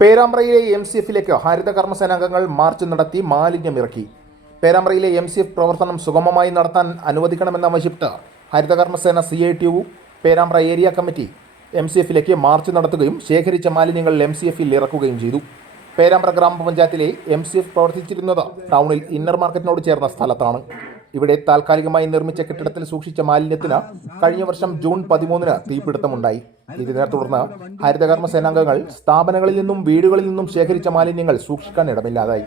പേരാമ്പ്രയിലെ M C എഫിലേക്ക് ഹരിത കർമ്മസേനാംഗങ്ങൾ March നടത്തി മാലിന്യം ഇറക്കി പേരാമ്പ്രയിലെ എം സി എഫ് പ്രവർത്തനം സുഗമമായി നടത്താൻ അനുവദിക്കണമെന്നാവശ്യപ്പെട്ട് Haritha Karmasena C I T U Perambra area committee M C എഫിലേക്ക് മാർച്ച് നടത്തുകയും ശേഖരിച്ച മാലിന്യങ്ങൾ എം സി എഫിൽ ഇറക്കുകയും ചെയ്തു. പേരാമ്പ്ര ഗ്രാമപഞ്ചായത്തിലെ എം സി എഫ് പ്രവർത്തിച്ചിരുന്നത് ടൗണിൽ ഇന്നർ മാർക്കറ്റിനോട് ചേർന്ന സ്ഥലത്താണ്. ഇവിടെ താൽക്കാലികമായി നിർമ്മിച്ച കെട്ടിടത്തിൽ സൂക്ഷിച്ച മാലിന്യത്തിന് കഴിഞ്ഞ വർഷം ജൂൺ പതിമൂന്നിന് തീപിടുത്തമുണ്ടായി. ഇതിനെ തുടർന്ന് ഹരിതകർമ്മ സേനാംഗങ്ങൾ സ്ഥാപനങ്ങളിൽ നിന്നും വീടുകളിൽ നിന്നും ശേഖരിച്ച മാലിന്യങ്ങൾ സൂക്ഷിക്കാൻ ഇടമില്ലാതായി.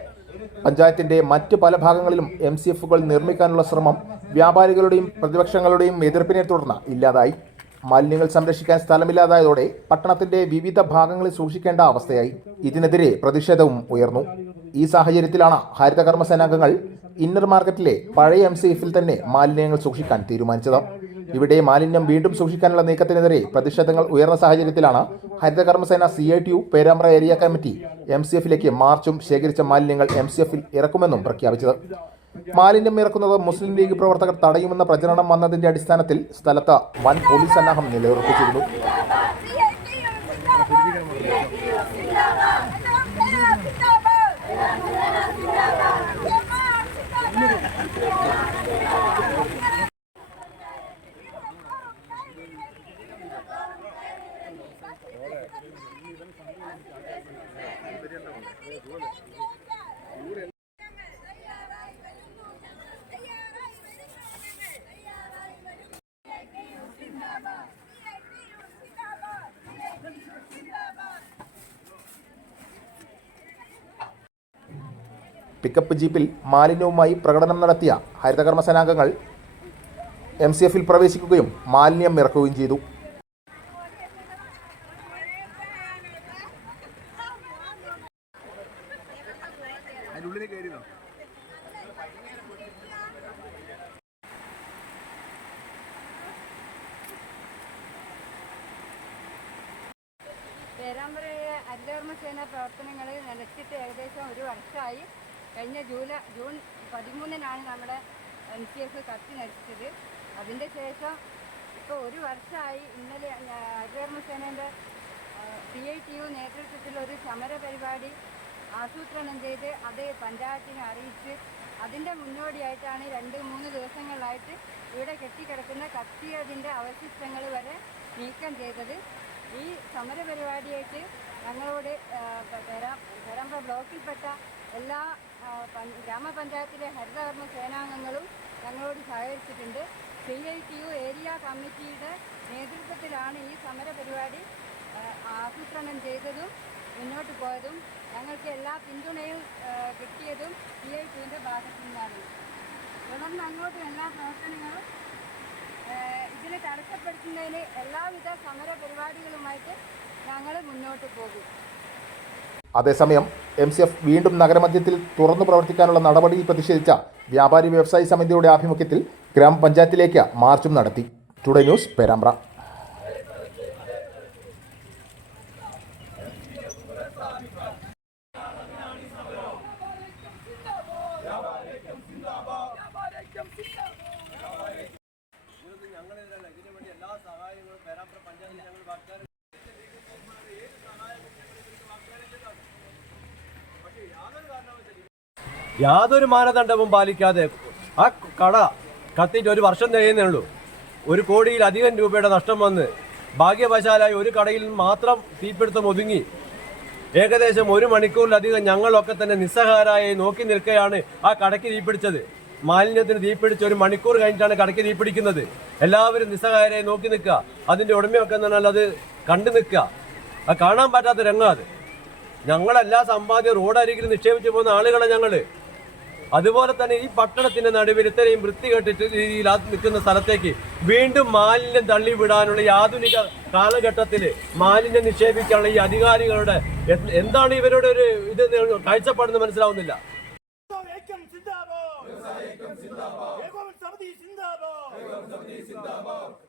പഞ്ചായത്തിന്റെ മറ്റ് പല ഭാഗങ്ങളിലും എം സി എഫുകൾ നിർമ്മിക്കാനുള്ള ശ്രമം വ്യാപാരികളുടെയും പ്രതിപക്ഷങ്ങളുടെയും എതിർപ്പിനെ തുടർന്ന് ഇല്ലാതായി. മാലിന്യങ്ങൾ സംരക്ഷിക്കാൻ സ്ഥലമില്ലാതായതോടെ പട്ടണത്തിന്റെ വിവിധ ഭാഗങ്ങളിൽ സൂക്ഷിക്കേണ്ട അവസ്ഥയായി. ഇതിനെതിരെ പ്രതിഷേധവും ഉയർന്നു. ഈ സാഹചര്യത്തിലാണ് ഹരിതകർമ്മ സേനാംഗങ്ങൾ ഇന്നർ മാർക്കറ്റിലെ പഴയ എം സി എഫിൽ തന്നെ മാലിന്യങ്ങൾ സൂക്ഷിക്കാൻ തീരുമാനിച്ചത്. ഇവിടെ മാലിന്യം വീണ്ടും സൂക്ഷിക്കാനുള്ള നീക്കത്തിനെതിരെ പ്രതിഷേധങ്ങൾ ഉയർന്ന സാഹചര്യത്തിലാണ് Harithakarmasena C I T U Perambra area committee M C എഫിലേക്ക് മാർച്ചും ശേഖരിച്ച മാലിന്യങ്ങൾ എം സി എഫിൽ ഇറക്കുമെന്നും പ്രഖ്യാപിച്ചത്. മാലിന്യം ഇറക്കുന്നത് മുസ്ലിം ലീഗ് പ്രവർത്തകർ തടയുമെന്ന പ്രചരണം വന്നതിന്റെ അടിസ്ഥാനത്തിൽ സ്ഥലത്ത് വൻ പോലീസ് സന്നാഹം നിലയുറപ്പിച്ചിരുന്നു. പിക്കപ്പ് ജീപ്പിൽ മാലിന്യവുമായി പ്രകടനം നടത്തിയ ഹരിതകർമ്മ സേനാംഗങ്ങൾ എം സി എഫിൽ പ്രവേശിക്കുകയും മാലിന്യം ഇറക്കുകയും ചെയ്തു. അതിനുള്ളിൽ കയറിയതോ പേരാമ്പ്രയിലെ ഹരിതകർമ്മ സേന പ്രവർത്തനങ്ങൾ നിലച്ചിട്ട് ഏകദേശം ഒരു വർഷമായി. കഴിഞ്ഞ ജൂലൈ ജൂൺ പതിമൂന്നിനാണ് നമ്മുടെ എൻ സി എഫ് കത്തി നടിച്ചത്. അതിന്റെ ശേഷം ഇപ്പോൾ ഒരു വർഷമായി ഇന്നലെ ഹരിതകർമ്മ സേനേന്റെ സി ഐ ടി യു നേതൃത്വത്തിൽ ഒരു സമര പരിപാടി ആസൂത്രണം ചെയ്ത് അത് പഞ്ചായത്തിനെ അറിയിച്ച് അതിന്റെ മുന്നോടിയായിട്ടാണ് രണ്ട് മൂന്ന് ദിവസങ്ങളിലായിട്ട് ഇവിടെ കെട്ടിക്കിടക്കുന്ന കത്തിയതിന്റെ അവശിഷ്ടങ്ങൾ വരെ നീക്കം ചെയ്തത്. ഈ സമരപരിപാടിയായിട്ട് ഞങ്ങളോട് പെരമ്പ ബ്ലോക്കിൽപ്പെട്ട എല്ലാ ഗ്രാമപഞ്ചായത്തിലെ ഹരിതകർമ്മ സേനാംഗങ്ങളും ഞങ്ങളോട് സഹകരിച്ചിട്ടുണ്ട്. C I T U area കമ്മിറ്റിയുടെ നേതൃത്വത്തിലാണ് ഈ സമരപരിപാടി ആസൂത്രണം ചെയ്തതും. മുന്നോട്ട് പോയതും ഞങ്ങൾക്ക് എല്ലാ പിന്തുണയും കിട്ടിയതും സി ഐ ടിയുടെ ഭാഗത്തു നിന്നാണ്. തുടർന്ന് അങ്ങോട്ടും എല്ലാ പ്രവർത്തനങ്ങളും ഇതിനെ തടസ്സപ്പെടുത്തുന്നതിന് എല്ലാവിധ സമര പരിപാടികളുമായിട്ട് ഞങ്ങൾ മുന്നോട്ട് പോകും. അതേസമയം എം സി എഫ് വീണ്ടും നഗരമധ്യത്തിൽ തുറന്നു പ്രവർത്തിക്കാനുള്ള നടപടിയിൽ പ്രതിഷേധിച്ച വ്യാപാരി വ്യവസായി സമിതിയുടെ ആഭിമുഖ്യത്തിൽ ഗ്രാമപഞ്ചായത്തിലേക്ക് മാർച്ചും നടത്തി. ടുഡേ ന്യൂസ് പേരാമ്പ്ര ഞങ്ങളെതിരല്ല ഇതിനു വേണ്ടി എല്ലാ സഹായങ്ങളും പേരാമ്പ്ര പഞ്ചായത്തിൽ ഞങ്ങൾ വാഗ്ദാനം യാതൊരു മാനദണ്ഡവും പാലിക്കാതെ ആ കട കത്തിയിട്ട് ഒരു വർഷം കഴിയുന്നേ ഉള്ളൂ. ഒരു കോടിയിലധികം രൂപയുടെ നഷ്ടം വന്ന് ഭാഗ്യവശാലായി ഒരു കടയിൽ മാത്രം തീപിടുത്തം ഒതുങ്ങി. ഏകദേശം ഒരു മണിക്കൂറിലധികം ഞങ്ങളൊക്കെ തന്നെ നിസ്സഹാരായി നോക്കി നിൽക്കുകയാണ് ആ കടയ്ക്ക് തീപിടിച്ചത്. മാലിന്യത്തിന് തീപിടിച്ച് ഒരു മണിക്കൂർ കഴിഞ്ഞിട്ടാണ് കടയ്ക്ക് തീപിടിക്കുന്നത്. എല്ലാവരും നിസ്സഹായരായി നോക്കി നിൽക്കുക. അതിന്റെ ഉടമയൊക്കെ എന്ന് പറഞ്ഞാൽ അത് കണ്ടു നിൽക്കുക. അത് കാണാൻ പറ്റാത്ത രംഗം അത്. ഞങ്ങളെല്ലാ സമ്പാദ്യം റോഡരികിൽ നിക്ഷേപിച്ചു പോകുന്ന ആളുകളെ ഞങ്ങൾ അതുപോലെ തന്നെ ഈ പട്ടണത്തിന്റെ നടുവിൽ ഇത്രയും വൃത്തികെട്ടിട്ട് രീതിയിൽ നിൽക്കുന്ന സ്ഥലത്തേക്ക് വീണ്ടും മാലിന്യം തള്ളിവിടാനുള്ള ഈ ആധുനിക കാലഘട്ടത്തിൽ മാലിന്യം നിക്ഷേപിക്കാനുള്ള ഈ അധികാരികളുടെ എന്താണ് ഇവരുടെ ഒരു ഇത് കാഴ്ചപ്പാടെന്ന് മനസ്സിലാവുന്നില്ല. ഏകോപന സമിതി സിന്ദാബാദ്.